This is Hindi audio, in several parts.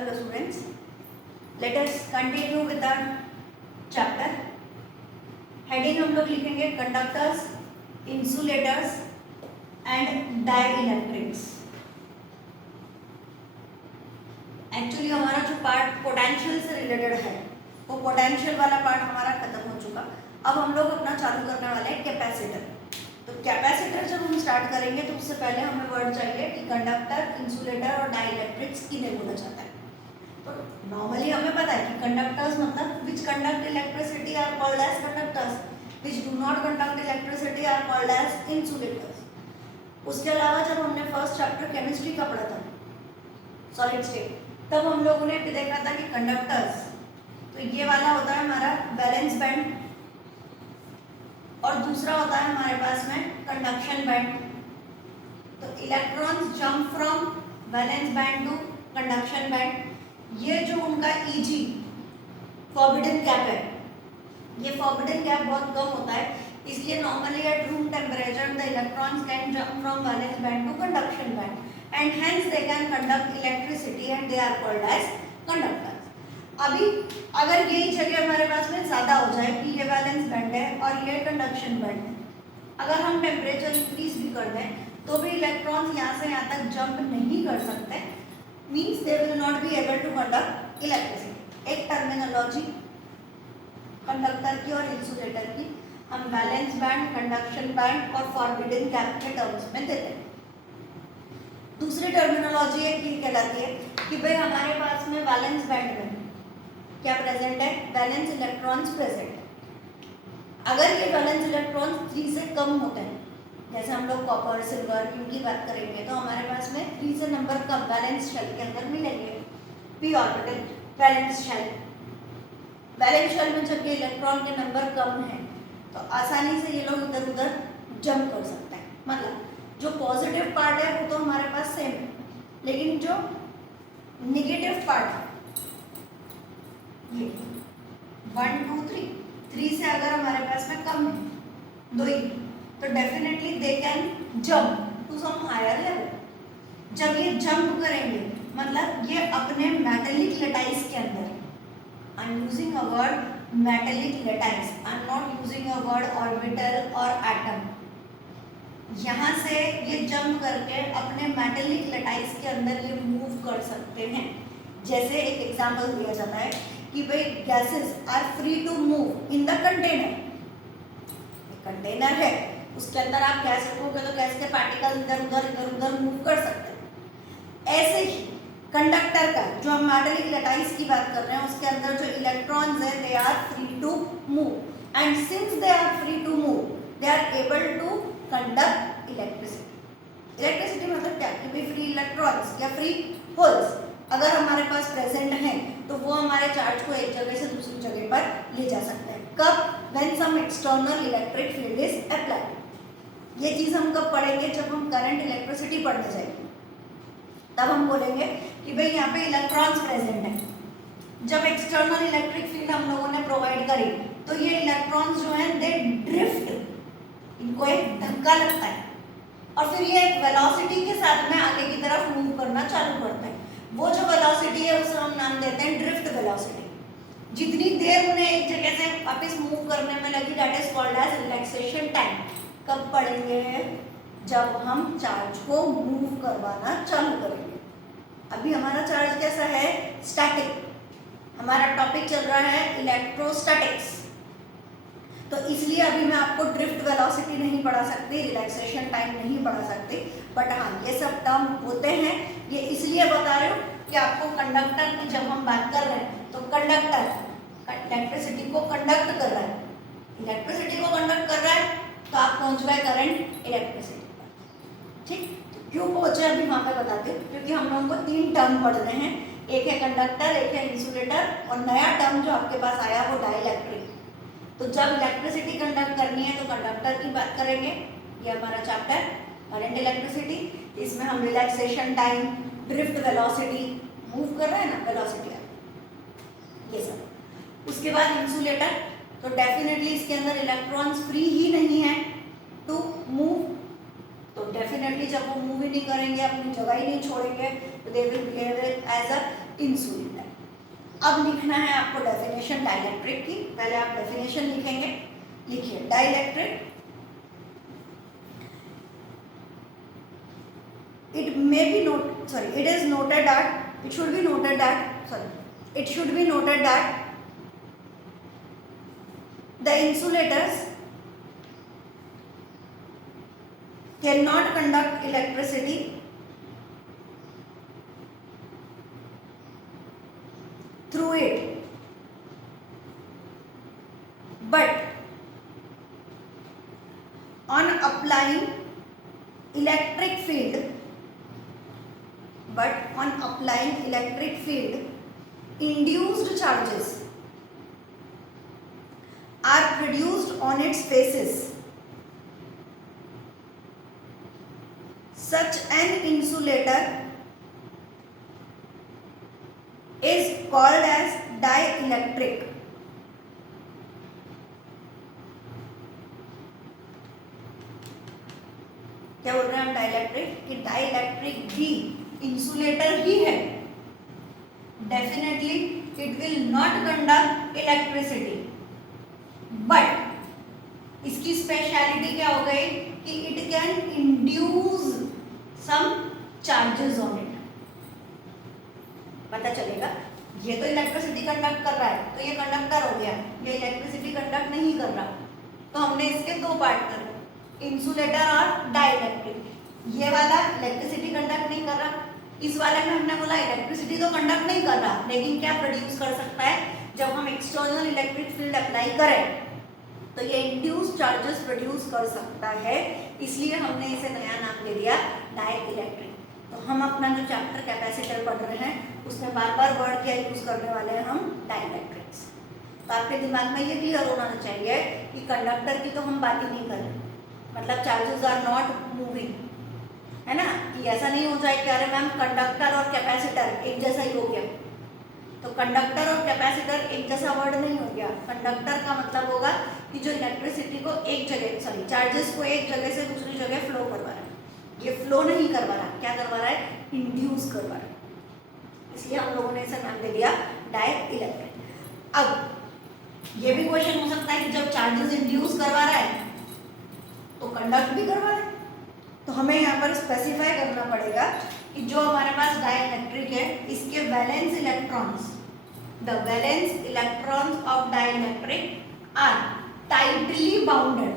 Hello students, let us continue with our chapter. Heading हम लोग लिखेंगे कंडक्टर्स, इंसुलेटर्स एंड डाइइलेक्ट्रिक्स. एक्चुअली हमारा जो पार्ट पोटेंशियल से रिलेटेड है वो पोटेंशियल वाला पार्ट हमारा खत्म हो चुका. अब हम लोग अपना चालू करने वाले हैं कैपेसिटर. तो कैपेसिटर जब हम स्टार्ट करेंगे तो उससे पहले हमें वर्ड चाहिए कि कंडक्टर, इंसुलेटर और डाइइलेक्ट्रिक्स किन्हें बोला जाता है. तो नॉर्मली हमें पता है कि कंडक्टर्स मतलब which conduct electricity are called as conductors, which do not conduct electricity are called as insulators. उसके अलावा जब हमने फर्स्ट चैप्टर केमिस्ट्री का पढ़ा था सॉलिड स्टेट, तब हम लोगों ने भी देखा था कि कंडक्टर्स, तो ये वाला होता है हमारा वैलेंस बैंड और दूसरा होता है हमारे पास में कंडक्शन बैंड. तो electrons jump from valence band to conduction band. ये जो उनका ईजी फॉरबिडन गैप है, ये फॉरबिडन गैप बहुत कम होता है, इसलिए normally at room temperature the electrons can jump from valence band to conduction band and hence they can conduct electricity and they are called as conductors. अभी अगर यही जगह हमारे पास में ज़्यादा हो जाए कि ये वैलेंस बैंड है और ये कंडक्शन बैंड है, अगर हम टेम्परेचर इंक्रीज भी कर दें तो भी इलेक्ट्रॉन्स यहाँ से यहाँ तक जंप नहीं कर सकते, means they will not be able to conduct electricity. एक टर्मिनोलॉजी कंडक्टर की और इंसुलेटर की हम वैलेंस बैंड, कंडक्शन बैंड और फॉरबिडन गैप के टर्म्स में देते हैं. दूसरी टर्मिनोलॉजी एक ये कहलाती है कि भाई हमारे पास में वैलेंस बैंड में क्या प्रेजेंट है, वैलेंस इलेक्ट्रॉन्स प्रेजेंट है. अगर ये वैलेंस इलेक्ट्रॉन्स 3 से कम होते हैं, जैसे हम लोग कॉपर, सिल्वर इनकी बात करेंगे, तो हमारे पास में 3 से नंबर कम वैलेंस शेल के अंदर मिलेंगे. P orbital valence shell, valence shell में जब ये इलेक्ट्रॉन के नंबर कम है तो आसानी से ये लोग इधर उधर जंप कर सकते हैं. मतलब जो पॉजिटिव पार्ट है वो तो हमारे पास सेम है, लेकिन जो निगेटिव पार्ट है ये 1 2 3 से अगर हमारे पास में कम है, 2 ही, तो definitely they can jump to some higher level. जब ये जंप करेंगे मतलब ये अपने मेटेलिक लेटाइस के अंदर, I am using a word metallic lattice, I am not using a word orbital और एटम. यहाँ से ये जंप करके अपने मेटेलिक लेटाइस के अंदर ये मूव कर सकते हैं. जैसे एक एग्जांपल दिया जाता है कि भाई gases are free to move in the container. Container है, उसके अंदर आप गैस रखोगे तो गैस के पार्टिकल इधर उधर मूव कर सकते हैं. ऐसे ही कंडक्टर का जो हम मेटेलिक लेटाइस की बात कर रहे हैं उसके अंदर जो इलेक्ट्रॉन्स है they are free to move and since they are free to move they are able to conduct electricity. Electricity मतलब क्या कि भाई फ्री इलेक्ट्रॉन्स या फ्री होल्स अगर हमारे पास प्रेजेंट हैं तो वो हमारे चार्ज को एक जगह से दूसरी जगह पर ले जा सकते हैं. कब? When some external electric field is applied. ये चीज़ हम कब पढ़ेंगे? जब हम करंट इलेक्ट्रिसिटी पढ़ने जाएंगे, तब हम बोलेंगे कि भाई यहाँ पे इलेक्ट्रॉन्स प्रेजेंट हैं. जब एक्सटर्नल इलेक्ट्रिक फील्ड हम लोगों ने प्रोवाइड करी तो ये इलेक्ट्रॉन्स जो हैं दे ड्रिफ्ट, इनको एक धक्का लगता है और फिर ये एक वेलोसिटी के साथ में आगे की तरफ मूव करना चालू करते हैं. वो जो वेलोसिटी है उसे हम नाम देते हैं ड्रिफ्ट वेलोसिटी. जितनी देर उन्हें एक जगह से वापस मूव करने में लगी that is called age relaxation time. कब पढ़ेंगे? जब हम चार्ज को मूव करवाना चालू करेंगे. अभी हमारा चार्ज कैसा है? स्टैटिक. हमारा टॉपिक चल रहा है इलेक्ट्रोस्टैटिक्स, तो इसलिए अभी मैं आपको ड्रिफ्ट वेलोसिटी नहीं पढ़ा सकती, रिलैक्सेशन टाइम नहीं पढ़ा सकती. बट हाँ, ये सब टर्म होते हैं. ये इसलिए बता रही हूँ कि आपको कंडक्टर की जब हम बात कर रहे हैं तो कंडक्टर इलेक्ट्रिसिटी को कंडक्ट कर रहा है, इलेक्ट्रिसिटी को कंडक्ट कर रहा है तो आप पहुँच गए करंट इलेक्ट्रिसिटी पर. ठीक, तो क्यों पहुँचे अभी वहाँ पे बताते हैं, क्योंकि हम लोगों को 3 टर्म पढ़ने हैं. एक है कंडक्टर, एक है इंसुलेटर और नया टर्म जो आपके पास आया वो डाइइलेक्ट्रिक. तो जब इलेक्ट्रिसिटी कंडक्ट करनी है तो कंडक्टर की बात करेंगे. ये हमारा चैप्टर करंट इलेक्ट्रिसिटी. इसमें हम relaxation time, drift velocity, move कर रहे हैं ना वेलोसिटी, ये सब. उसके बाद इंसुलेटर, तो डेफिनेटली इसके अंदर इलेक्ट्रॉन्स फ्री ही नहीं है टू मूव. तो डेफिनेटली जब वो मूव ही नहीं करेंगे, अपनी जगह ही नहीं छोड़ेंगे, तो they will behave as a insulator. अब लिखना है आपको डेफिनेशन डाइलेक्ट्रिक की। पहले आप डेफिनेशन लिखेंगे। लिखिए dielectric, it may be not sorry it is noted that it should be noted that sorry it should be noted that the insulators cannot conduct electricity through it, but on applying electric field induced charges are produced on its faces. Such an insulator is called as dielectric. क्या बोल रहे हैं हम डाइलेक्ट्रिक कि डाइलेक्ट्रिक भी इंसुलेटर ही है। Definitely it will not conduct electricity, but इसकी स्पेशलिटी क्या हो गई कि it can induce some charges on it. पता चलेगा ये तो इलेक्ट्रिसिटी कंडक्ट कर रहा है तो ये कंडक्टर हो गया, ये इलेक्ट्रिसिटी कंडक्ट नहीं कर रहा, तो हमने इसके दो पार्ट कर रहे, इंसुलेटर और डाइलेक्ट्रिक। ये वाला इलेक्ट्रिसिटी कंडक्ट नहीं कर रहा, इस वाले में हमने बोला इलेक्ट्रिसिटी तो कंडक्ट नहीं कर रहा लेकिन क्या प्रोड्यूस कर सकता है, जब हम एक्सटर्नल इलेक्ट्रिक फील्ड अप्लाई करें तो ये इंड्यूस चार्जेस प्रोड्यूस कर सकता है, इसलिए हमने इसे नया नाम दे दिया डाइलेक्ट्रिक। तो हम अपना जो चैप्टर कैपेसिटर पढ़ रहे हैं उसमें बार बार वर्ड क्या यूज करने वाले हैं, हम डाइलेक्ट्रिक्स। तो आपके दिमाग में ये क्लियर होना चाहिए कि कंडक्टर की तो हम बात ही नहीं कर रहे, मतलब चार्जेस आर नॉट मूविंग, है ना, कि ऐसा नहीं हो जाए कि अरे मैम कंडक्टर और कैपेसिटर एक जैसा ही हो गया। तो कंडक्टर और कैपेसिटर एक जैसा वर्ड नहीं हो गया। कंडक्टर का मतलब होगा कि जो इलेक्ट्रिसिटी को एक जगह सॉरी चार्जेस को एक जगह से दूसरी जगह फ्लो करवा रहा है। ये फ्लो नहीं करवा रहा, क्या करवा रहा है, इंड्यूस करवा रहा है, इसलिए हम लोगों ने इसे नाम दे दिया डाइलेक्ट्रिक। अब ये भी क्वेश्चन हो सकता है कि जब चार्जेस इंड्यूस करवा रहा है तो कंडक्ट भी करवा रहा है, तो हमें यहाँ पर स्पेसिफाई करना पड़ेगा कि जो हमारे पास डाइलेक्ट्रिक है इसके valence electrons, the valence electrons of dielectric are tightly bounded.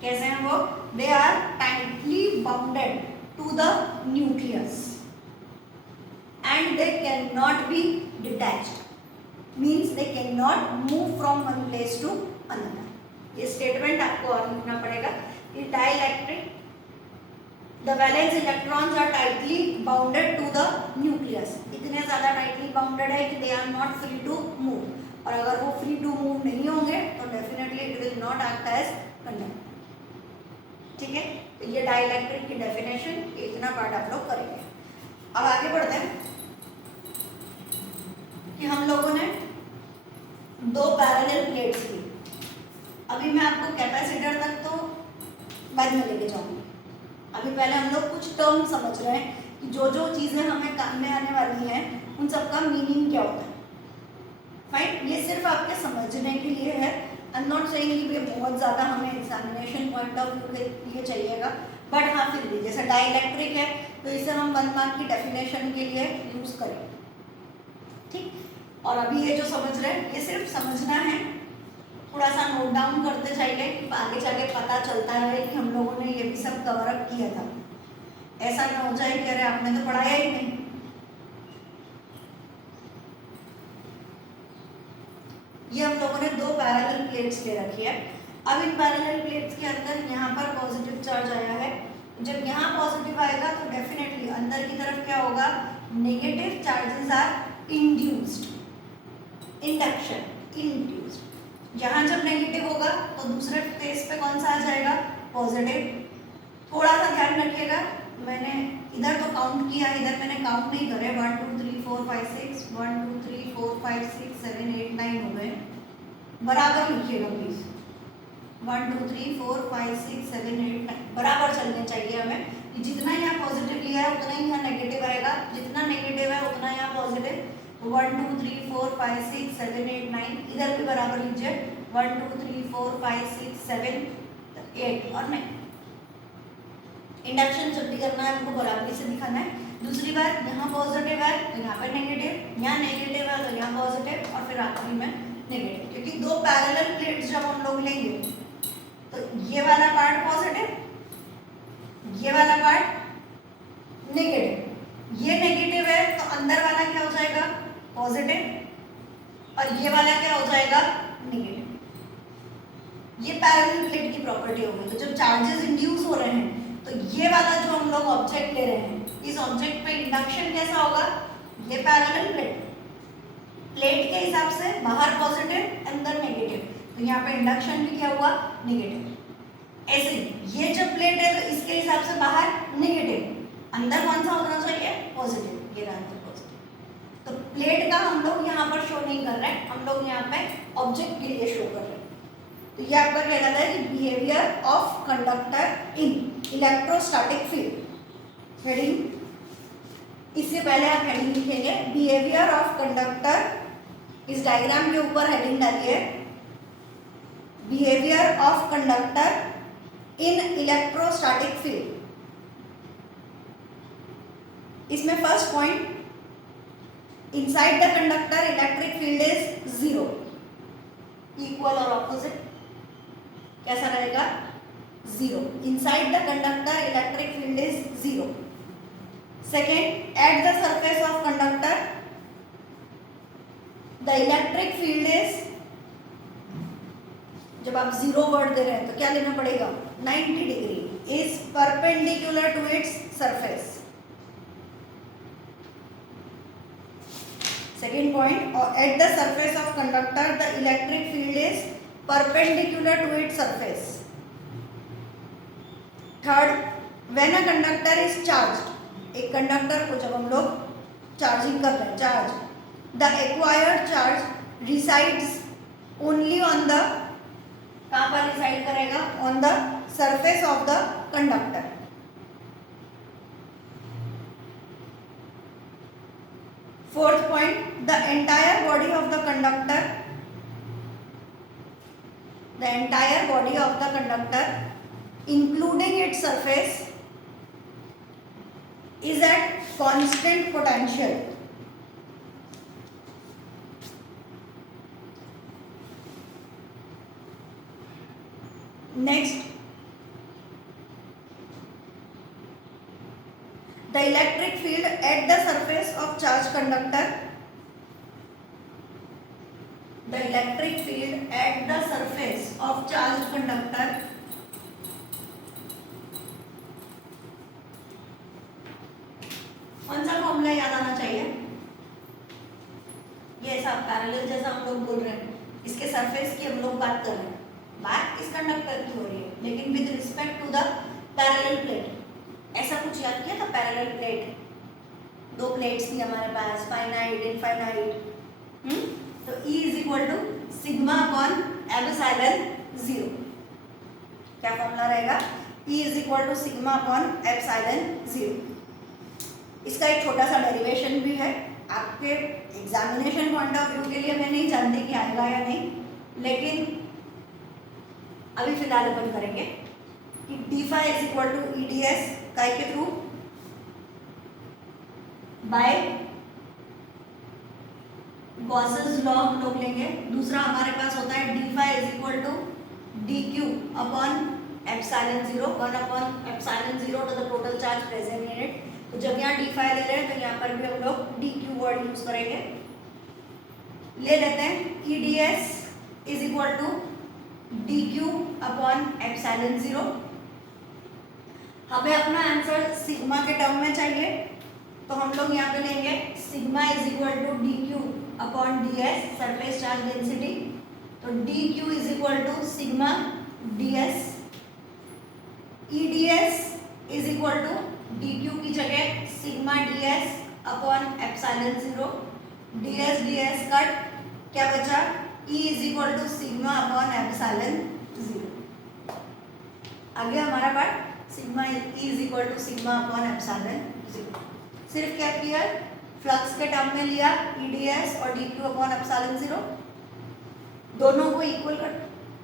कैसे हैं वो, they are tightly bounded to the nucleus and they can not be detached, means they can not move from one place to another. ये स्टेटमेंट आपको और लिखना पड़ेगा कि dielectric the valence electrons are tightly bounded to the nucleus, इतने ज्यादा टाइटली बाउंडेड है कि they are not free to move, और अगर वो फ्री टू मूव नहीं होंगे तो definitely it will not act as conductor. ठीक है, तो ये डाइलेक्ट्रिक की डेफिनेशन, इतना पार्ट आप लोग करेंगे। अब आगे बढ़ते हैं कि हम लोगों ने दो पैरेलल प्लेट्स ली। अभी मैं आपको कैपेसिटर तक तो बाद में लेके जाऊंगी, अभी पहले हम लोग कुछ टर्म समझ रहे हैं कि जो जो चीज़ें हमें काम में आने वाली हैं उन सबका मीनिंग क्या होता है। फाइन, ये सिर्फ आपके समझने के लिए है। आई एम नॉट सेइंग कि ये बहुत ज़्यादा हमें एग्जामिनेशन पॉइंट ऑफ व्यू के लिए चाहिएगा, बट हाँ फिर भी जैसे डाइलेक्ट्रिक है तो इसे हम 1 मार्क की डेफिनेशन के लिए यूज़ करेंगे। ठीक, और अभी ये जो समझ रहे हैं ये सिर्फ समझना है, थोड़ा सा नोट डाउन करते जाइए कि आगे जाके पता चलता है कि हम लोगों ने ये भी सब कवर अप किया था। ऐसा ना हो जाए कि अरे आपने तो पढ़ाया ही नहीं। ये हम लोगों ने दो पैरेलल प्लेट्स ले रखी है। अब इन पैरेलल प्लेट्स के अंदर यहाँ पर पॉजिटिव चार्ज आया है, जब यहाँ पॉजिटिव आएगा तो डेफिनेटली अंदर की तरफ क्या होगा, negative charges are induced, induction induced. यहाँ जब नेगेटिव होगा तो दूसरे फेस पे कौन सा आ जाएगा, पॉजिटिव। थोड़ा सा ध्यान रखिएगा, मैंने इधर तो काउंट किया, इधर मैंने काउंट नहीं करे, 1 2 3 4 5 6 1 2 3 4 5 6 7 8 9 हो गए, बराबर लिखिएगा प्लीज। 1 2 3 4 5 6 7 8 9 बराबर चलने चाहिए हमें, कि जितना यहाँ पॉजिटिव लिया है उतना ही यहाँ नेगेटिव आएगा, जितना नेगेटिव है उतना यहाँ पॉजिटिव। 1 2 3 4 5 6 7 8 9, इधर भी बराबर लीजिए 1 2 3 4 5 6 7 8 और 9। इंडक्शन जब भी करना है हमको बराबरी से दिखाना है। दूसरी बात, यहाँ पॉजिटिव है तो यहाँ पर नेगेटिव, यहाँ नेगेटिव है तो यहाँ पॉजिटिव और फिर आखिरी में नेगेटिव, क्योंकि दो पैरेलल प्लेट्स जब हम लोग लेंगे तो ये वाला पार्ट पॉजिटिव, ये वाला पार्ट नेगेटिव। ये नेगेटिव है तो अंदर वाला क्या हो जाएगा, पॉजिटिव, और ये वाला क्या हो जाएगा, नेगेटिव। ये पैरेलल प्लेट की प्रॉपर्टी होगी। तो जब चार्जेस इंड्यूस हो रहे हैं तो ये वाला जो हम लोग ऑब्जेक्ट ले रहे हैं, इस ऑब्जेक्ट पे इंडक्शन कैसा होगा, ये पैरेलल प्लेट, प्लेट के हिसाब से बाहर पॉजिटिव अंदर नेगेटिव, तो यहाँ पे इंडक्शन भी क्या हुआ, नेगेटिव। ऐसे ही ये जब प्लेट है तो इसके हिसाब से बाहर नेगेटिव, अंदर कौन सा होना चाहिए, पॉजिटिव, ये आंसर पॉजिटिव। तो प्लेट का हम लोग यहाँ पर शो नहीं कर रहे हैं, हम लोग यहाँ पे ऑब्जेक्ट के लिए शो कर रहे हैं। तो ये आपका कहलाता है कि behaviour of conductor in electrostatic field. Heading, इससे पहले आप हेडिंग लिखेंगे बिहेवियर ऑफ कंडक्टर। इस डायग्राम के ऊपर हेडिंग डालिए behaviour of conductor in electrostatic field. इसमें first point, inside the conductor electric field is 0, equal और ऑपोजिट, कैसा रहेगा, 0। Inside the conductor electric field is 0। Second, at the surface of conductor the electric field is, जब आप 0 वर्ड दे रहे हैं तो क्या लेना पड़ेगा, 90 degree, is perpendicular to its surface. Second point, at the surface of conductor the electric field is perpendicular to its surface. Third, when a conductor is charged, एक कंडक्टर को जब हम लोग चार्जिंग कर रहे हैं, charge, the acquired charge resides only on the, कहाँ पर रिसाइड करेगा, on the surface of the conductor. Fourth point, the entire body of the conductor, the entire body of the conductor including its surface is at constant potential. Next, the electric field at the surface of charged conductor, the electric field at the surface of charged conductor कौन सा फॉर्मूला याद आना चाहिए, ये सब पैरेलल जैसा हम लोग बोल रहे हैं, इसके सरफेस की हम लोग बात कर रहे हैं, बात इस कंडक्टर की हो रही है लेकिन with respect to the parallel plate. ऐसा कुछ याद किया था, पैरेलल प्लेट, दो प्लेट्स थी हमारे पास, फाइनाइट, इनफाइनाइट, तो E is equal to sigma upon epsilon 0। क्या फॉर्मूला रहेगा, E is equal to sigma upon epsilon 0। इसका एक छोटा सा डेरिवेशन भी है, आपके एग्जामिनेशन पॉइंट ऑफ व्यू के लिए मैं नहीं जानती कि आएगा या नहीं, लेकिन अभी फिलहाल अपन करेंगे कि D phi is equal to E D S काय के थ्रू बाय गॉसेस लॉ हम लोग लेंगे। दूसरा हमारे पास होता है D phi is equal to D Q upon epsilon 0, 1 upon epsilon 0 to the total charge present in it. तो जब यहाँ डी फाई ले रहे हैं तो यहाँ पर भी हम लोग डी क्यू वर्ड यूज करेंगे। ले लेते हैं E D S is equal to D Q upon epsilon 0। हमें अपना आंसर सिग्मा के टर्म में चाहिए, तो हम लोग यहाँ पे लेंगे sigma is equal to D Q upon D S, surface charge density. तो D Q is equal to sigma D S. E D S is equal to D Q की जगह sigma D S upon epsilon 0। D S cut, क्या बचा, E is equal to sigma upon epsilon 0। आगे हमारा part sigma is equal to sigma upon epsilon zero. सिर्फ क्या किया, फ्लक्स के टर्म में लिया ईडीएस और D Q upon epsilon zero, दोनों को इक्वल कर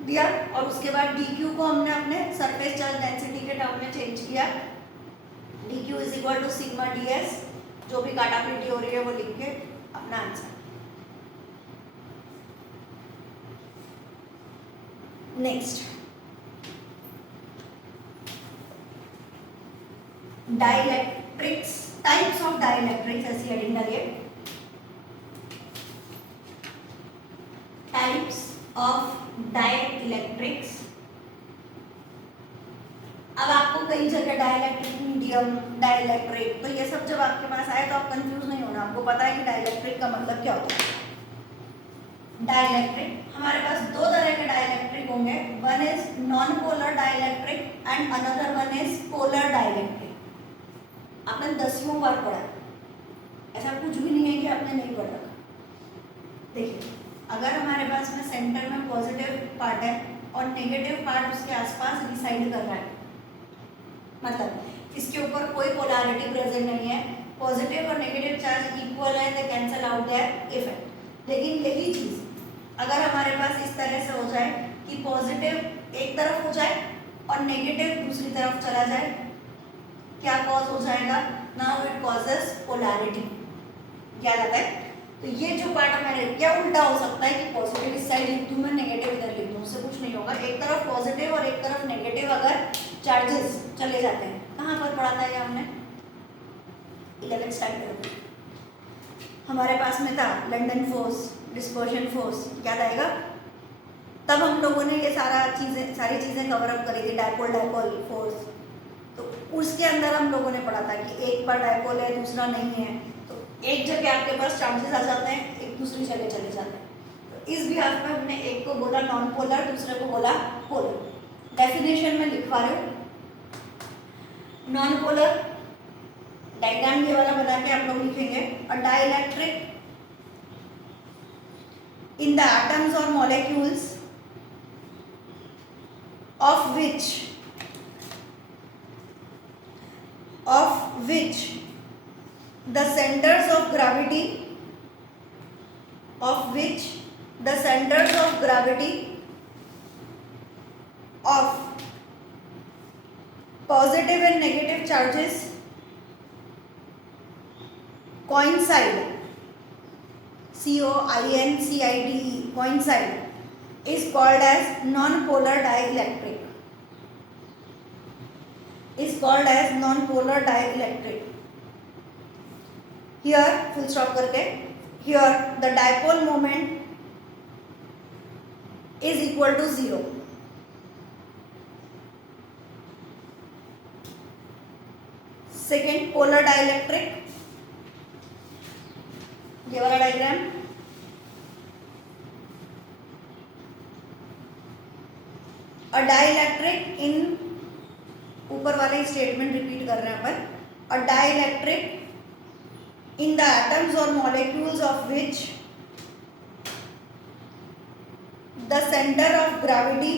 दिया और उसके बाद डी क्यू को हमने अपने सरफेस चार्ज डेंसिटी के टर्म में चेंज किया। D Q is equal to sigma D S, जो भी काटापीटी हो रही है वो लिख के अपना answer. Next, dielectrics, types of dielectrics, ऐसी हेडिंग डालिए, टाइप्स ऑफ डाइलेक्ट्रिक्स। अब आपको कई जगह डाइलेक्ट्रिक मीडियम, डाइलेक्ट्रिक, तो ये सब जब आपके पास आए तो आप कंफ्यूज नहीं होना, आपको पता है कि डाइलेक्ट्रिक का मतलब क्या होता है। डाइलेक्ट्रिक, हमारे पास दो तरह के डाइलेक्ट्रिक होंगे, one is non polar dielectric and another one is polar dielectric. आपने 10वीं बार पढ़ा, ऐसा कुछ भी नहीं है कि आपने नहीं पढ़ा। देखिए, अगर हमारे पास में सेंटर में पॉजिटिव पार्ट है और नेगेटिव पार्ट उसके आसपास डिसाइड कर रहा है, मतलब इसके ऊपर कोई पोलैरिटी प्रेजेंट नहीं है, पॉजिटिव और नेगेटिव चार्ज इक्वल है, दे कैंसिल आउट देयर इफेक्ट। लेकिन यही चीज अगर हमारे पास इस तरह से हो जाए कि पॉजिटिव एक तरफ हो जाए और नेगेटिव दूसरी तरफ चला जाए, क्या कॉज हो जाएगा, नाउ इट कॉजेस पोलैरिटी। क्या आता है, तो ये जो पार्ट हमारे क्या उल्टा हो सकता है कि पॉजिटिव इस साइड लिख दूं मैं, नेगेटिव इधर लिख दूं, उससे कुछ नहीं होगा। एक तरफ पॉजिटिव और एक तरफ नेगेटिव अगर चार्जेस चले जाते हैं, कहाँ पर पढ़ा था ये हमने, 11th स्टैंडर्ड में हमारे पास में था लंडन फोर्स, डिस्पर्शन फोर्स, याद आएगा। तब हम लोगों ने ये सारी चीजें कवर अप करी थी, डायपोल फोर्स। तो उसके अंदर हम लोगों ने पढ़ा था कि एक बार डायपोल है दूसरा नहीं है, तो एक जगह आपके पास चार्जेस आ जाते हैं, एक दूसरी जगह चले जाते हैं। तो इस बिहाफ में हमने एक को बोला नॉन पोलर, दूसरे को बोला पोलर। डेफिनेशन में लिखवा रहे हो, नॉन पोलर डायग्राम ये वाला बना के आप लोग लिखेंगे, और dielectric in the atoms or molecules of which the centers of gravity of positive and negative charges coincide, coincide, coincide, is called as non-polar dielectric. Is called as non-polar dielectric. Here, full stop करके, here the dipole moment is equal to 0. Second, polar dielectric, ये वाला डायग्राम, अ डाइलेक्ट्रिक इन, ऊपर वाले स्टेटमेंट रिपीट कर रहे हैं अपन, a dielectric in the atoms और molecules of which the centre of gravity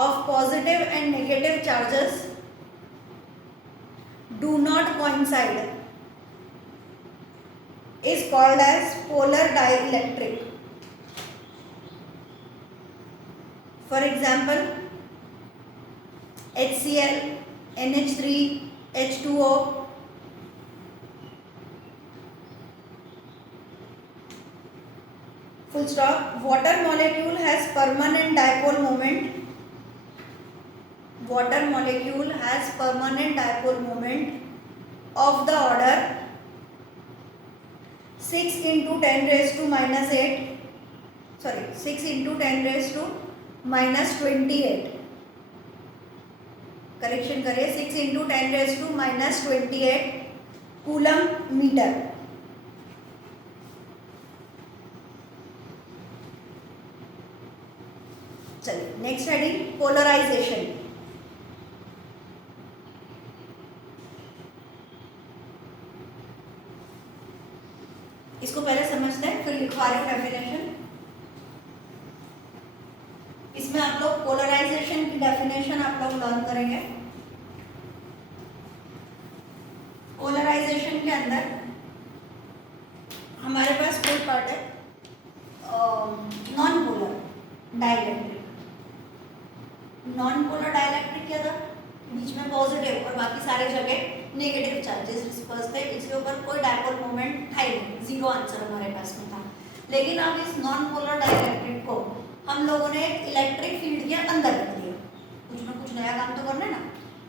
of positive and negative charges do not coincide is called as polar dielectric. For example, HCl, NH3, H2O, full stop. Water molecule has permanent dipole moment. Water molecule has permanent dipole moment of the order 6 into 10 raised to minus 8, sorry, 6 into 10 raised to minus 28. Correction करें, 6 into 10 raised to minus 28 coulomb metre. चलिए नेक्स्ट हेडिंग, पोलराइजेशन। इसको पहले समझते हैं, फिर लिखवा रहे हैं डेफिनेशन। डेफिनेशन आप लोग लर्न करेंगे। पोलराइजेशन के अंदर हमारे पास कोई पार्ट है non polar dielectric. Non polar dielectric क्या था, बीच में पॉजिटिव और बाकी सारे जगह नेगेटिव चार्जेस डिस्पर्स थे, इसके ऊपर कोई डायपोल मोमेंट था ही नहीं, जीरो आंसर हमारे पास में था। लेकिन अब इस नॉन पोलर डाइलेक्ट्रिक को हम लोगों ने एक इलेक्ट्रिक फील्ड के अंदर रख दिया। कुछ ना कुछ नया काम तो करना है ना,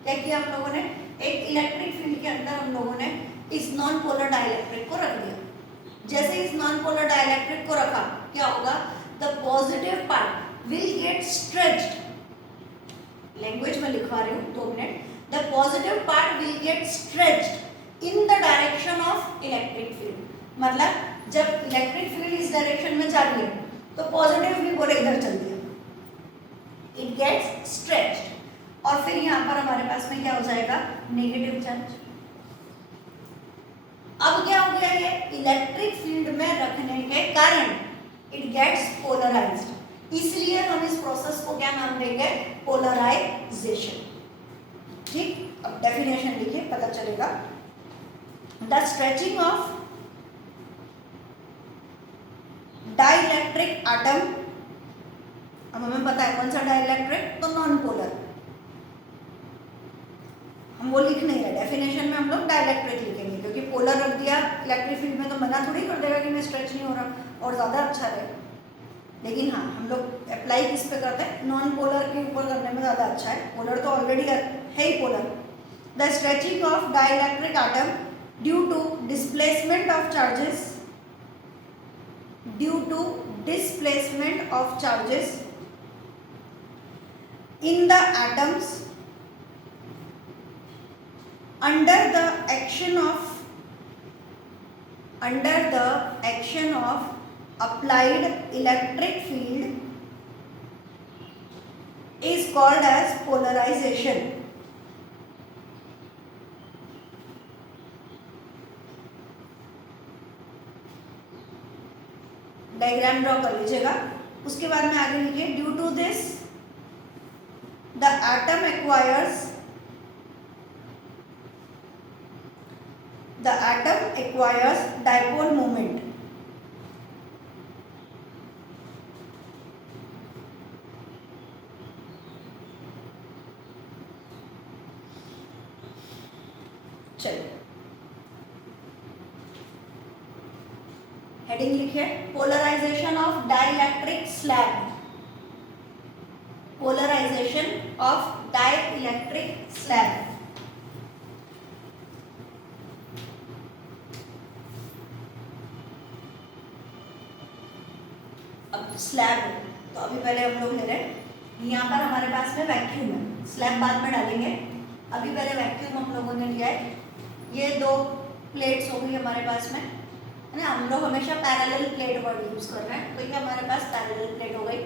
क्या किया हम लोगों ने, एक इलेक्ट्रिक फील्ड के अंदर हम लोगों ने इस नॉन पोलर डाइलेक्ट्रिक को रख दिया। जैसे इस नॉन पोलर डाइलेक्ट्रिक को रखा, क्या होगा, the positive part will get stretched, language में लिखवा रही हूँ 2 minute, the positive part will get stretched in the direction of electric field. मतलब जब इलेक्ट्रिक फील्ड इस डायरेक्शन में जा रही है तो पॉजिटिव भी बोले इधर चल दिया, इट गेट्स स्ट्रेच्ड, और फिर यहाँ पर हमारे पास में क्या हो जाएगा, नेगेटिव चार्ज। अब क्या हो गया, ये इलेक्ट्रिक फील्ड में रखने के कारण इट गेट्स पोलराइज्ड, इसलिए हम इस प्रोसेस को क्या नाम देंगे, पोलराइजेशन। ठीक, अब डेफिनेशन लिखिए, पता चलेगा। The stretching of dielectric atom, अब हमें पता है कौन सा डाइलेक्ट्रिक, तो नॉन पोलर, हम वो लिख नहीं रहे, डेफिनेशन में हम लोग डाइलेक्ट्रिक लिखेंगे, क्योंकि पोलर रख दिया इलेक्ट्रिक फील्ड में तो मना थोड़ी कर देगा कि मैं स्ट्रेच नहीं हो रहा और ज़्यादा अच्छा रहे। लेकिन हाँ, हम लोग अप्लाई किस पे करते हैं, नॉन पोलर के ऊपर करने में ज़्यादा अच्छा है, पोलर तो ऑलरेडी है ही polar. The stretching of dielectric atom due to displacement of charges, due to displacement of charges in the atoms under the action of applied electric field is called as polarization. Diagram draw कर लीजिएगा, उसके बाद में आगे लिखिए, due to this the atom acquires dipole moment. चलिए हेडिंग लिखिए, polarization of dielectric slab, polarization of dielectric slab. अब स्लैब, तो अभी पहले हम लोग ले रहे हैं, यहाँ पर हमारे पास में वैक्यूम है, स्लैब बाद में डालेंगे, अभी पहले वैक्यूम हम लोगों ने लिया है। ये 2 प्लेट्स हो गई हमारे पास में, है ना, हम लोग हमेशा पैरेलल प्लेट वर्ड यूज कर रहे हैं, तो ये हमारे पास पैरेलल प्लेट हो गई।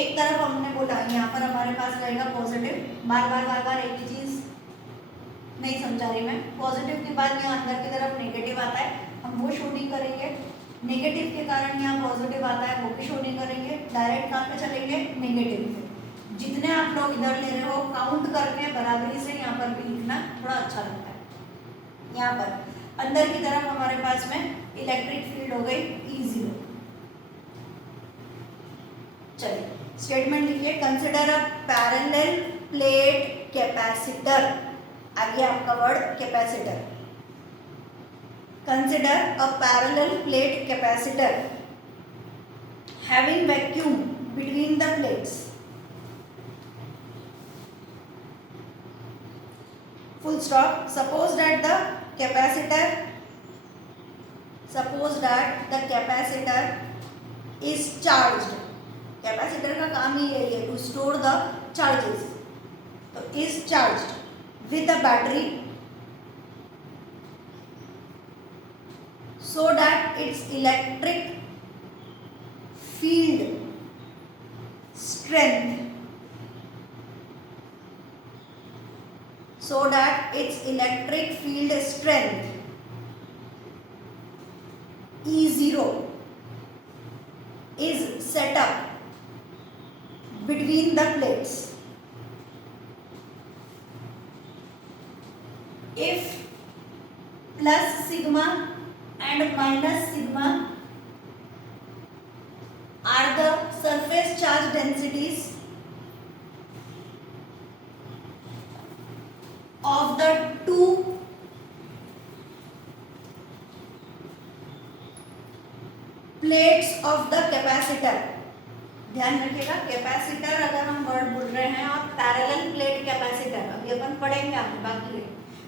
एक तरफ हमने बोला यहाँ पर हमारे पास रहेगा पॉजिटिव, बार बार एक ही चीज नहीं समझा रही मैं, पॉजिटिव के बाद यहाँ अंदर की तरफ नेगेटिव आता है, हम वो शो नहीं करेंगे, नेगेटिव के कारण यहाँ पॉजिटिव आता है, वो भी शो नहीं करेंगे, डायरेक्ट कहाँ पे चलेंगे, नेगेटिव पे। जितने आप लोग इधर ले रहे हो काउंट करके बराबरी से यहाँ पर भी लिखना थोड़ा अच्छा लगता है। यहाँ पर अंदर की तरफ हमारे पास में इलेक्ट्रिक फील्ड हो गई E0। चलिए स्टेटमेंट लिखिए, consider a parallel plate capacitor, आगे आपका word capacitor, consider a parallel plate capacitor having vacuum between the plates, full stop. Suppose that the capacitor is charged, capacitor का काम ही यही है, टू स्टोर द चार्जेस, तो is charged with a battery so that its electric field strength E0 is set up between the plates. if plus sigma and minus sigma are the surface charge densities of the two plates of the capacitor। ध्यान रखिएगा, कैपेसिटर अगर हम वर्ड बोल रहे हैं और पैरेलल प्लेट कैपेसिटर, अभी अपन पढ़ेंगे आगे बाकी है,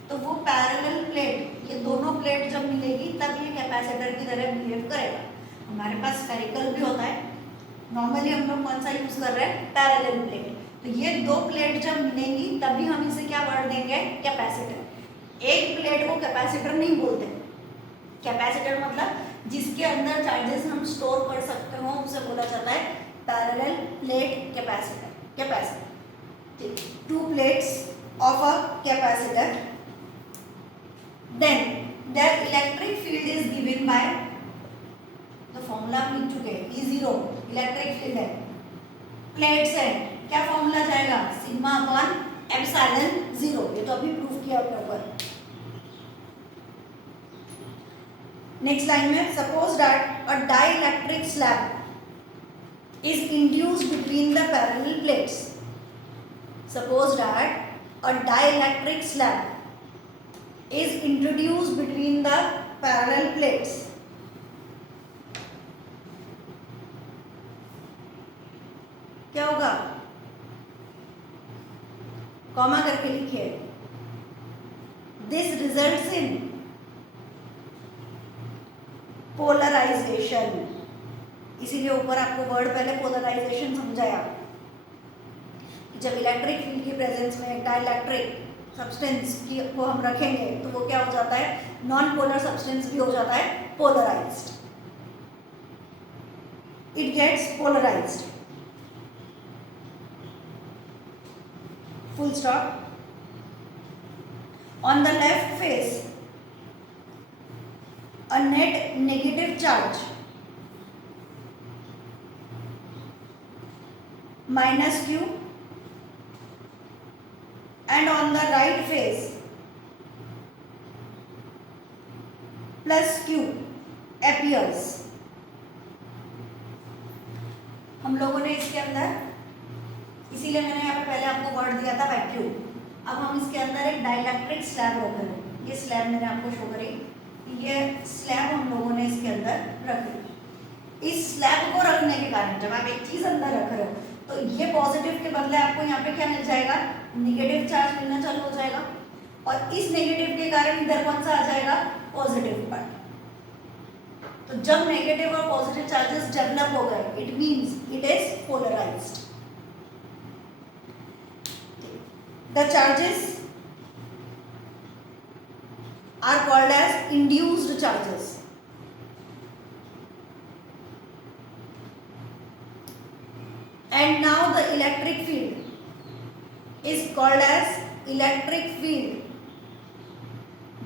तो वो पैरेलल प्लेट, ये दोनों प्लेट जब मिलेगी तब ये कैपेसिटर की तरह बिहेव करेगा। हमारे पास स्फेरिकल भी होता है, नॉर्मली हम लोग कौन सा यूज कर रहे हैं, पैरेलल प्लेट। तो ये दो प्लेट जब मिलेंगी तभी हम इसे क्या वर्ड देंगे, कैपेसिटर। एक प्लेट को कैपेसिटर नहीं बोलते, कैपेसिटर मतलब जिसके अंदर चार्जेस हम स्टोर कर सकते हो उसे बोला जाता है parallel plate capacitor. Capacitor, two plates of a capacitor, then there electric field is given by, तो फॉर्मूला हम लिख चुके हैं, E0 इलेक्ट्रिक फील्ड है, प्लेट्स है, क्या फॉर्मूला जाएगा, सिग्मा अपॉन एप्सिलॉन 0, ये तो अभी प्रूफ किया अपने ऊपर। नेक्स्ट लाइन में, suppose that a dielectric slab is induced between the parallel plates। Suppose that a dielectric slab is introduced between the parallel plates। क्या होगा, कॉमा करके लिखिए, this results in polarization। इसीलिए ऊपर आपको वर्ड पहले पोलराइजेशन समझाया। जब इलेक्ट्रिक फील्ड की प्रेजेंस में डाइइलेक्ट्रिक सब्सटेंस की को हम रखेंगे तो वो क्या हो जाता है, नॉन पोलर सब्सटेंस भी हो जाता है polarized, it gets polarized, full stop. On the left face a net negative charge minus q, and on the right face plus q appears। हम लोगों ने इसके अंदर, इसीलिए मैंने यहाँ पे पहले आपको वर्ड दिया था वैक्यूम। अब हम इसके अंदर एक डाइइलेक्ट्रिक स्लैब रख रहे हैं, ये स्लैब मैंने आपको शो करी, ये स्लैब हम लोगों ने इसके अंदर रखी। इस स्लैब को रखने के कारण जब आप एक चीज अंदर रख रहे हो तो ये पॉजिटिव के बदले आपको यहाँ पे क्या मिल जाएगा, नेगेटिव चार्ज मिलना चालू हो जाएगा, और इस नेगेटिव के कारण इधर कौन सा आ जाएगा, पॉजिटिव पार्ट। तो जब नेगेटिव और पॉजिटिव चार्जेस डेवलप हो गए, it means it is polarized. The charges are called as induced charges। And now the electric field is called as electric field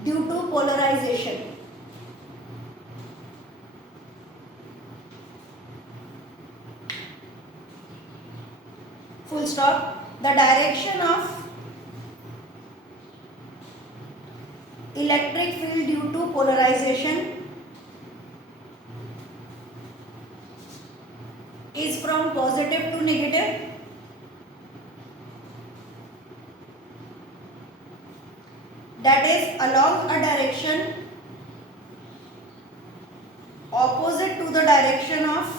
due to polarization। Full stop। The direction of electric field due to polarization is from positive to negative, that is along a direction opposite to the direction of,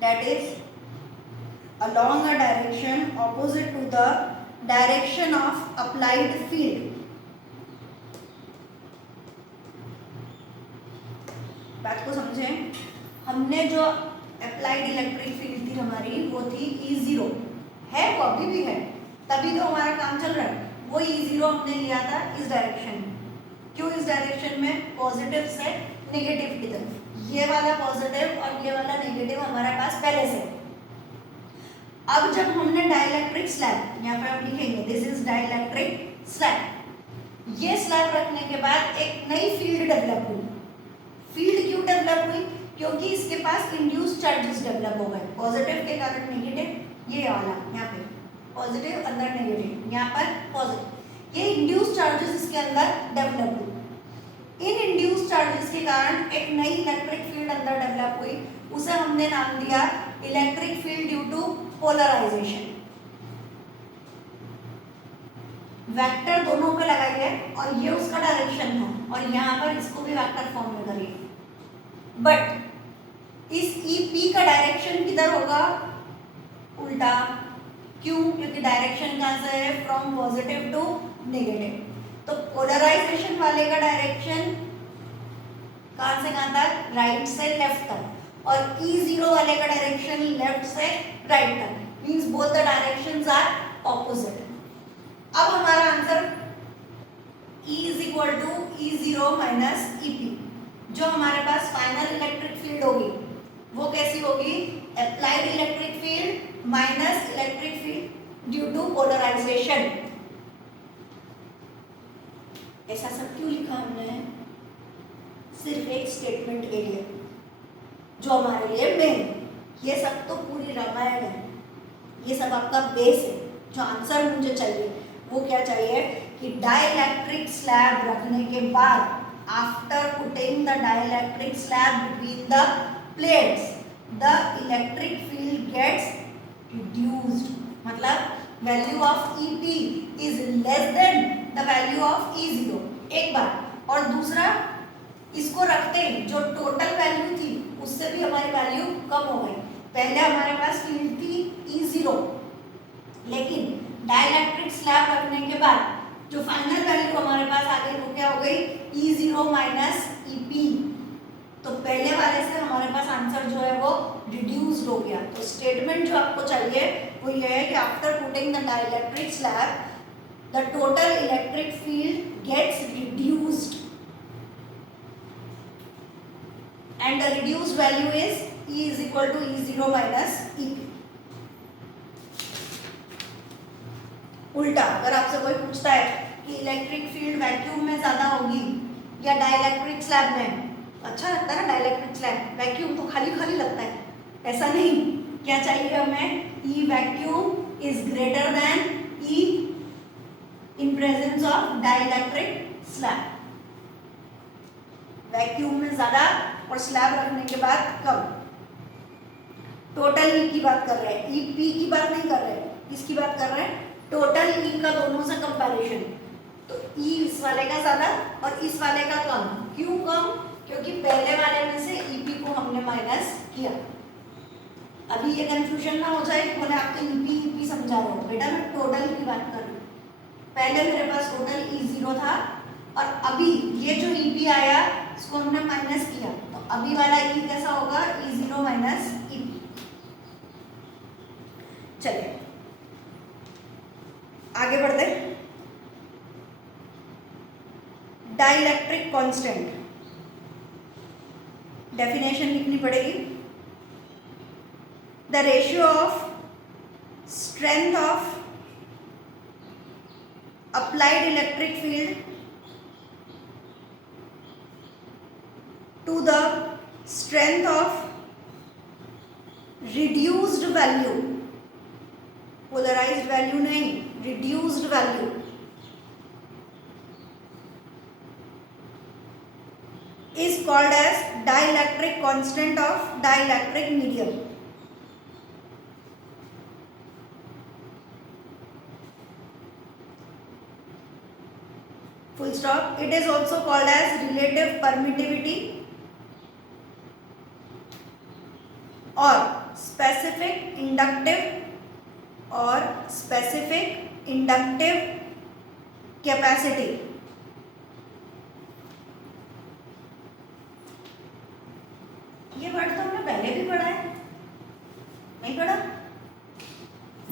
that is along a direction opposite to the direction of applied field. बात को समझें, हमने जो अप्लाइड इलेक्ट्रिक फील्ड थी हमारी, वो थी E0, है वो अभी भी है, तभी तो हमारा काम चल रहा है। वो E0 हमने लिया था इस डायरेक्शन में, क्यों इस डायरेक्शन में, पॉजिटिव से नेगेटिव की तरफ। ये वाला पॉजिटिव और ये वाला नेगेटिव हमारे पास पहले से। अब जब हमने डाइइलेक्ट्रिक स्लैब, यहाँ पे हम लिखेंगे दिस इज डाइइलेक्ट्रिक स्लैब, ये स्लैब रखने के बाद एक नई फील्ड डेवलप हुई। फील्ड क्यों डेवलप हुई, क्योंकि इसके पास इंड्यूस चार्जेस डेवलप हो गए, पॉजिटिव के कारण नेगेटिव, ये वाला यहाँ पे पॉजिटिव अंदर नेगेटिव, यहाँ पर पॉजिटिव। ये इंड्यूस चार्जेस इसके अंदर डेवलप हुए। इन इंड्यूस चार्जेस के कारण एक नई इलेक्ट्रिक फील्ड अंदर डेवलप हुई, उसे हमने नाम दिया electric field due to polarization. Vector दोनों पे लगाइए और ये उसका डायरेक्शन था और यहाँ पर इसको भी वेक्टर फॉर्म में करिए, बट इस EP का डायरेक्शन किधर होगा, उल्टा। क्यों? क्योंकि डायरेक्शन कहाँ से है, फ्रॉम पॉजिटिव टू नेगेटिव। तो पोलराइजेशन वाले का डायरेक्शन कहाँ से कहाँ तक, राइट से लेफ्ट तक, और E0 वाले का डायरेक्शन लेफ्ट से राइट तक, means both the directions are opposite. अब हमारा answer E is equal to E0 minus EP। जो हमारे पास फाइनल इलेक्ट्रिक फील्ड होगी वो कैसी होगी, applied electric field minus electric field due to polarization. ऐसा सब क्यों लिखा हमने, सिर्फ एक स्टेटमेंट के लिए जो हमारे लिए मेन। ये सब तो पूरी रामायण है, ये सब आपका बेस है। जो आंसर मुझे चाहिए वो क्या चाहिए कि डाइलेक्ट्रिक स्लैब रखने के बाद after putting the dielectric slab between the plates the electric field gets reduced, मतलब value of EP is less than the value of E0, एक बात। और दूसरा, इसको रखते ही जो टोटल वैल्यू थी उससे भी हमारी वैल्यू कम हो गई। पहले हमारे पास फील्ड थी E0, लेकिन डाइलेक्ट्रिक स्लैब रखने के बाद जो फाइनल वैल्यू हमारे पास आ गई वो क्या हो गई, E0 माइनस EP। तो पहले वाले से हमारे पास आंसर जो है वो रिड्यूस्ड हो गया। तो स्टेटमेंट जो आपको चाहिए वो ये है कि after putting the dielectric slab the total electric field gets reduced and the reduced value is E is equal to E0 minus EP। उल्टा, अगर आपसे कोई पूछता है कि इलेक्ट्रिक फील्ड वैक्यूम में ज्यादा होगी या डाइलेक्ट्रिक स्लैब में, अच्छा लगता है ना डाइलेक्ट्रिक स्लैब, वैक्यूम तो खाली खाली लगता है, ऐसा नहीं। क्या चाहिए हमें, E vacuum is greater than E in presence of dielectric slab. Vacuum में ज्यादा और स्लैब रखने के बाद कम। टोटल E की बात कर रहे हैं, EP की बात नहीं कर रहे हैं, किसकी बात कर रहे हैं, टोटल E का दोनों से कंपैरिजन। तो E इस वाले का ज्यादा और इस वाले का कम। क्यों कम, क्योंकि पहले वाले में से EP को हमने माइनस किया। अभी ये कंफ्यूजन ना हो जाए कि बोले आपको EP समझा रहे हो, बेटा मैं टोटल की बात कर रही हूँ। पहले मेरे पास टोटल E0 था और अभी ये जो EP आया इसको हमने माइनस किया, तो अभी वाला E कैसा होगा, E0 माइनस EP। चलिए आगे बढ़ते। डाइलेक्ट्रिक कांस्टेंट, डेफिनेशन लिखनी पड़ेगी। The ratio of strength of applied electric field to the strength of reduced value, polarised value नहीं, reduced value, is called as dielectric constant of dielectric medium। Full stop। It is also called as relative permittivity or specific inductive capacity। ये वर्ड तो हमने पहले भी पढ़ा है, नहीं पढ़ा?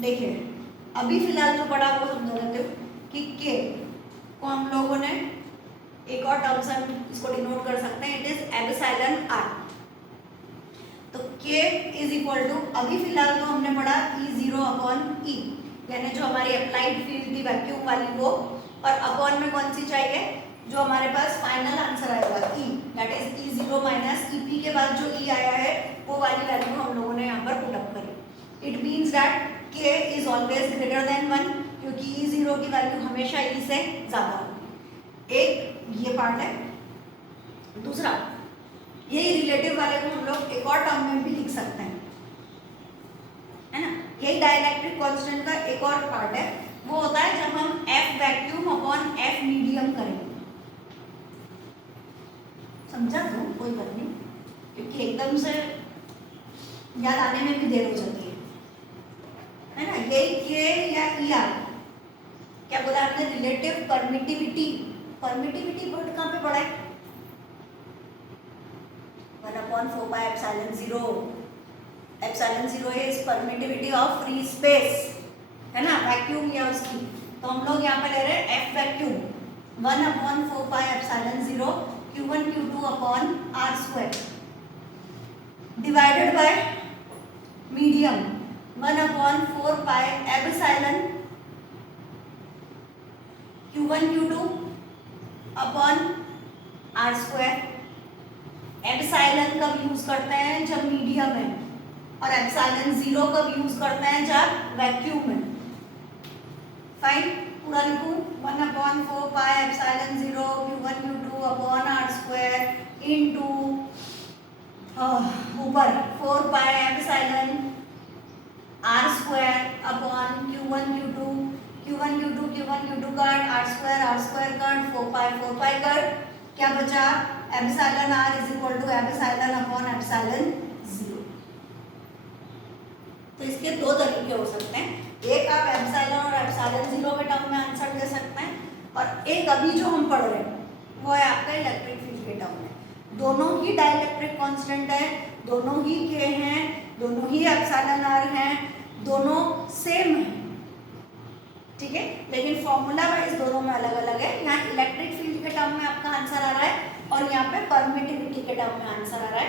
देखिए अभी फिलहाल जो पढ़ा वो समझा देते हो कि के को हम लोगों ने एक और टर्म से हम इसको डिनोट कर सकते हैं, इट इज एप्सिलॉन आर। तो के इज इक्वल टू, अभी फिलहाल तो हमने पढ़ा E0 अपॉन E, यानी जो हमारी अप्लाइड फील्ड थी वैक्यूम वाली वो, और अपॉन में कौन सी चाहिए, जो हमारे पास फाइनल आंसर आएगा E, that is E0 minus EP के बाद जो E आया है वो वाली वैल्यू हम लोगों ने यहाँ पर पुट अप करी। It means that K is always greater than 1, क्योंकि E0 की वैल्यू हमेशा E से ज़्यादा होगी। एक ये पार्ट है। दूसरा, यही रिलेटिव वाले को हम लोग एक और टर्म में भी लिख सकते हैं, है ना। यही डाइलेक्ट्रिक कांस्टेंट का एक और पार्ट है, वो होता है जब हम F vacuum upon F medium करेंगे। समझा तो कोई बात नहीं, क्योंकि एकदम से याद आने में भी देर हो जाती है ना। यही के या ER, क्या बोला आपने, रिलेटिव परमिटिविटी। परमिटिविटी वर्ड कहाँ पे पढ़ा है? 1/4 pi epsilon 0। Epsilon 0 is permittivity of free space, है ना, वैक्यूम या उसकी। तो हम लोग यहाँ पे ले रहे हैं F vacuum 1/4 pi epsilon 0 Q1 Q2 अपॉन R square divided by medium 1/4 pi epsilon Q1 Q2 अपॉन R स्क्वायर। एप्सिलॉन कब यूज करते हैं? जब मीडियम है, और एप्सिलॉन 0 कब यूज करते हैं? जब वैक्यूम है। फाइन, पूरा लिखूं 1/4 पाई एप्सिलॉन 0 Q1 Q2 अपॉन R स्क्वायर इनटू ऊपर 4 pi epsilon R square upon Q1 Q2 cut R square cut 4 pi cut, क्या बचा? Epsilon R is equal to epsilon upon epsilon 0। तो इसके दो तरीके हो सकते हैं, एक आप एप्सिलॉन और एप्सिलॉन 0 के टर्म में आंसर दे सकते हैं, और एक अभी जो हम पढ़ रहे हैं वो है आपका इलेक्ट्रिक फील्ड के टर्म में। दोनों ही डाइलेक्ट्रिक कांस्टेंट है, दोनों ही के हैं, दोनों ही एप्सिलॉन R हैं, दोनों सेम है, ठीक है, लेकिन फॉर्मूला वाइज दोनों में अलग अलग है। यहाँ इलेक्ट्रिक फील्ड के टर्म में आपका आंसर आ रहा है, और यहाँ पे परमिटिविटी के टर्म में आंसर आ रहा है।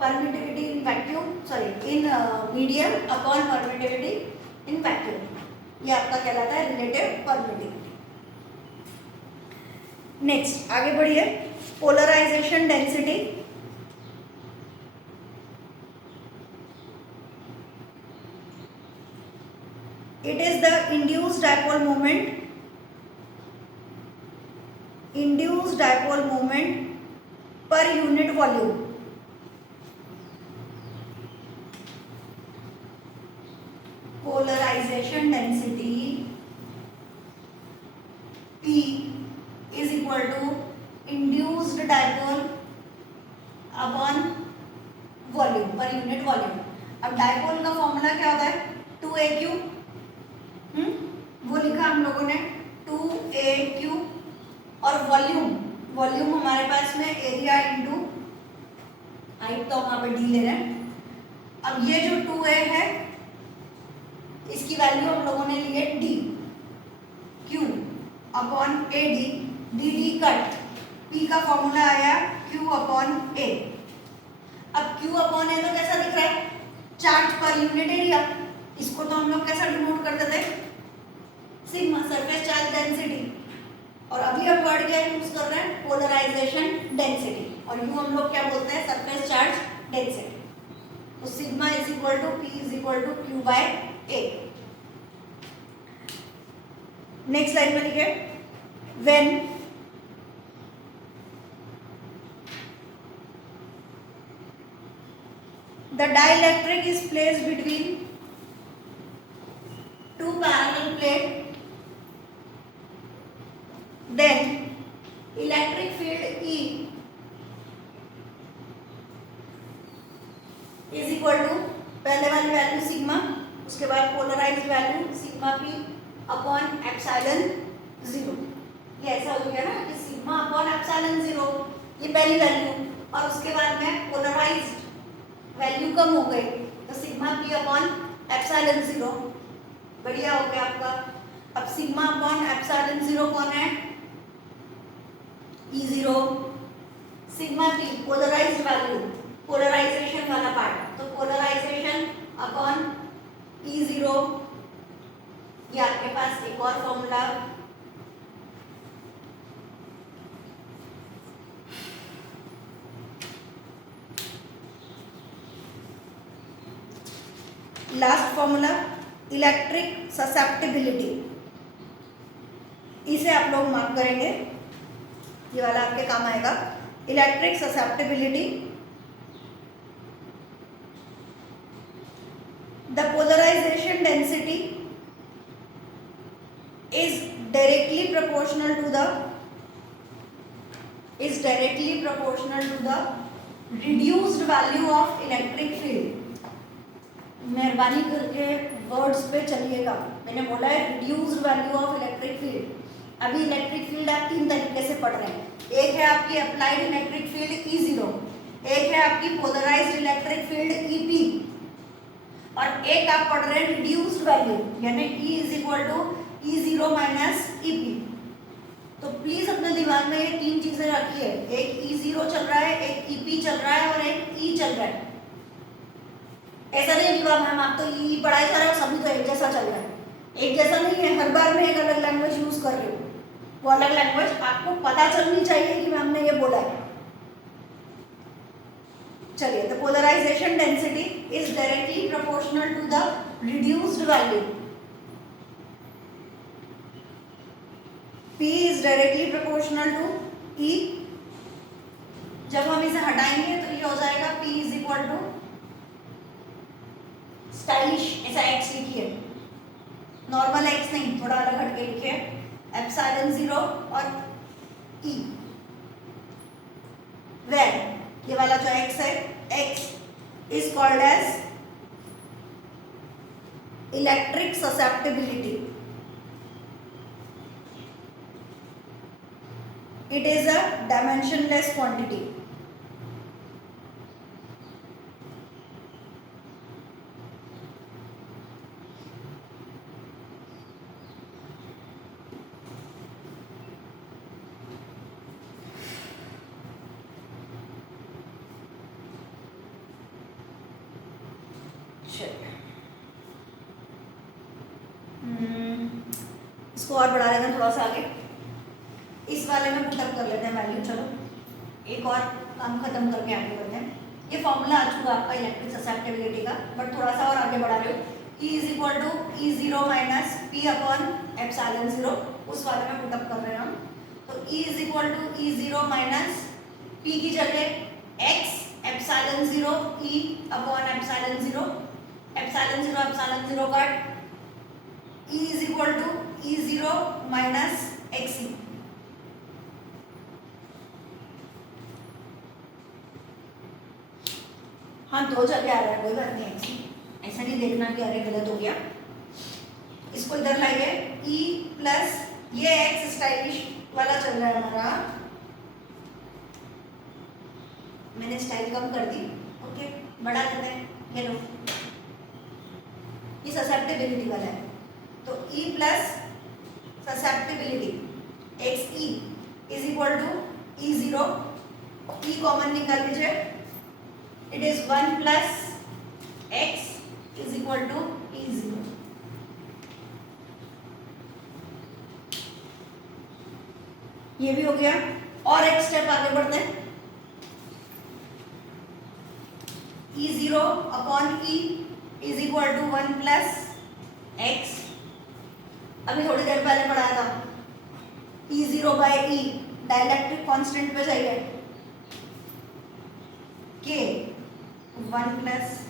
Permittivity in vacuum, sorry in medium upon permittivity in vacuum, ये आपका कहलाता है रिलेटिव परमिटिविटी। नेक्स्ट आगे बढ़िए, polarisation density. It is the induced dipole moment per unit volume. Polarization density P is equal to induced dipole upon volume per unit volume. अब डायपोल का फॉर्मूला क्या होता है? 2AQ, वो लिखा हम लोगों ने 2AQ, और वॉल्यूम हमारे पास में एरिया इंटू हाइट, तो वहां पे डी ले रहे हैं। अब ये जो 2A है इसकी वैल्यू हम लोगों ने ली है D, Q upon AD, D cut, P का फॉर्मूला आया Q अपॉन A। अब Q अपॉन A तो कैसा दिख रहा है? Charge per unit area. इसको तो हम लोग कैसा डिनोट करते थे? Sigma, surface charge density. और अभी हम वर्ड क्या यूज कर रहे हैं? पोलराइजेशन डेंसिटी, और यू हम लोग क्या बोलते हैं? Surface charge density. तो sigma is equal to P is equal to Q by A। Next line में लिखे, when the dielectric is placed between two parallel plates, then electric field E is equal to पहले वाली वैल्यू सिग्मा, उसके बाद polarised value sigma P upon epsilon 0। ये ऐसा हो गया ना कि सिग्मा अपॉन एप्सिलॉन 0, ये पहली वैल्यू, और उसके बाद में पोलराइज्ड वैल्यू कम हो गई तो सिग्मा P अपॉन एप्सिलॉन 0। बढ़िया हो गया आपका। अब सिग्मा अपॉन एप्सिलॉन 0 कौन है? E0। Sigma P polarised value, polarisation वाला पार्ट, तो पोलराइजेशन अपॉन E0। ये आपके पास एक और formula, last formula electric susceptibility. इसे आप लोग मार्क करेंगे, ये वाला आपके काम आएगा। Electric susceptibility, the polarisation density is directly proportional to the reduced value of electric field। मेहरबानी करके वर्ड्स पे चलिएगा, मैंने बोला है reduced value of electric field. अभी इलेक्ट्रिक फील्ड आप तीन तरीके से पढ़ रहे हैं, एक है आपकी अप्लाइड इलेक्ट्रिक फील्ड E0, एक है आपकी पोलराइज्ड इलेक्ट्रिक फील्ड EP, और एक आप पढ़ रहे हैं रिड्यूस्ड वैल्यू, यानी E is equal to E0 minus EP। तो प्लीज अपने दिमाग में ये तीन चीजें रखिए, एक E0 चल रहा है, एक EP चल रहा है और एक E चल रहा है। ऐसा नहीं कि मैम आप तो E पढ़ाई कर रहे हो, सभी तो एक जैसा चल रहा है, एक जैसा नहीं है, हर बार में एक अलग लैंग्वेज यूज कर रहे हो, वो अलग लैंग्वेज आपको पता चलनी चाहिए कि मैम ने ये बोला है। चलिए, the polarisation density is directly proportional to the reduced value, P is directly proportional to E। जब हम इसे हटाएंगे तो ये हो जाएगा P is equal to stylish, ऐसा X लिखिए, नॉर्मल X नहीं, थोड़ा अलग हटके लिखिए, एप्सिलॉन 0 और E, वेर ये वाला जो X है, X is called as electric susceptibility. It is a dimensionless quantity। इसको और बढ़ा लेते हैं थोड़ा सा आगे, इस वाले में पुटअप कर लेते हैं वैल्यू। चलो एक और काम खत्म करके आगे बढ़ते हैं। ये फॉर्मूला आ चुका आपका इलेक्ट्रिक ससेप्टिबिलिटी का, बट थोड़ा सा और आगे बढ़ा रहे हो। E is equal to E0 minus P upon epsilon 0, उस वाले में पुटअप कर रहे हैं हम। तो E is equal to E0 minus P की जगह X epsilon 0 E upon epsilon 0, epsilon 0 cut, E is equal to E0 minus XE। हाँ, दो जगह आ रहा है, कोई बात नहीं, ऐसा नहीं देखना कि अरे गलत हो गया। इसको इधर लाइए, E प्लस ये X स्टाइलिश वाला चल रहा है हमारा, मैंने स्टाइल कम कर दी, ओके, बढ़ा देते हैं, ये लो, ये ससेप्टिबिलिटी वाला है। तो E plus susceptibility XE is equal to E0, E common निकाल लीजिए, it is 1 plus X is equal to E0। ये भी हो गया, और एक स्टेप आगे बढ़ते हैं। E0 upon E is equal to 1 plus X, अभी थोड़ी देर पहले पढ़ाया था, E0 bye E dielectric constant पे जाइए, K 1 प्लस,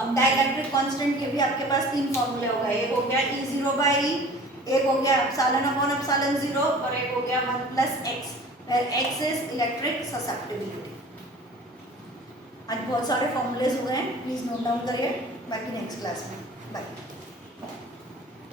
अब डाइलेक्ट्रिक कांस्टेंट के भी आपके पास तीन फॉर्मूले हो गए, एक हो गया E0 बाय E, एक हो गया एप्सिलॉन अपॉन एप्सिलॉन 0 और एक हो गया 1 plus X, where X is electric susceptibility. आज बहुत सारे फॉर्मूलेज हो गए हैं, प्लीज नोट डाउन करिए, बाकी नेक्स्ट क्लास में। बाय।